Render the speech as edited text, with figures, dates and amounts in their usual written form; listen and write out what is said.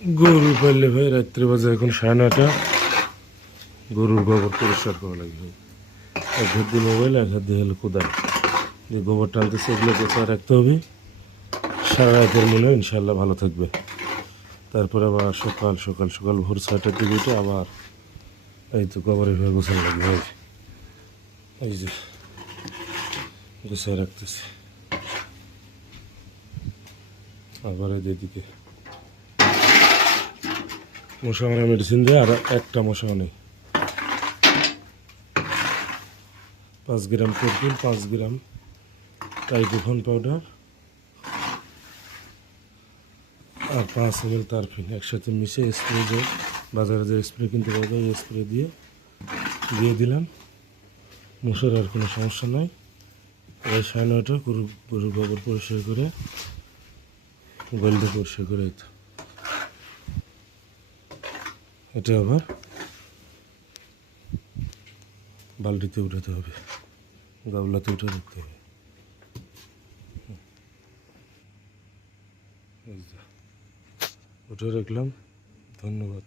গরু পাইলে ভাই রাত্রে বাজে এখন 9:30। গরুর গোবর পরিষ্কার করা লাগবে। এক হাত দিয়ে মোবাইল, এক হাত দিয়ে হলো কোদাল, যে গোবর টানতেছে এগুলো কোথায় রাখতে হবে। সারা রাতের মনে হয় ইনশাল্লাহ ভালো থাকবে। তারপরে আবার সকাল সকাল সকাল ভোর 6টার দিকে উঠে আবার এই তো গোবরের ঘর গোছানো লাগবে। এই যে গুছিয়ে রাখতেছি। আবার এদিকে মশা মারা মেডিসিন দিয়ে আর একটা মশাও নেই। 5 গ্রাম প্রোটিন, 5 গ্রাম টাইকোফন পাউডার আর 5 ml তারফিন একসাথে মিশে স্প্রে, যে বাজারে যে স্প্রে কিনতে পাওয়া যায় স্প্রে দিয়ে দিলাম। মশার আর কোনো সমস্যা নাই। এই 9:30 গরুর গোবর পরিষ্কার করে গোয়ালটা পরিষ্কার করে এটা আবার বালতিতে উঠাতে হবে, গামলাতে উঠে রাখতে হবে। উঠে রাখলাম। ধন্যবাদ।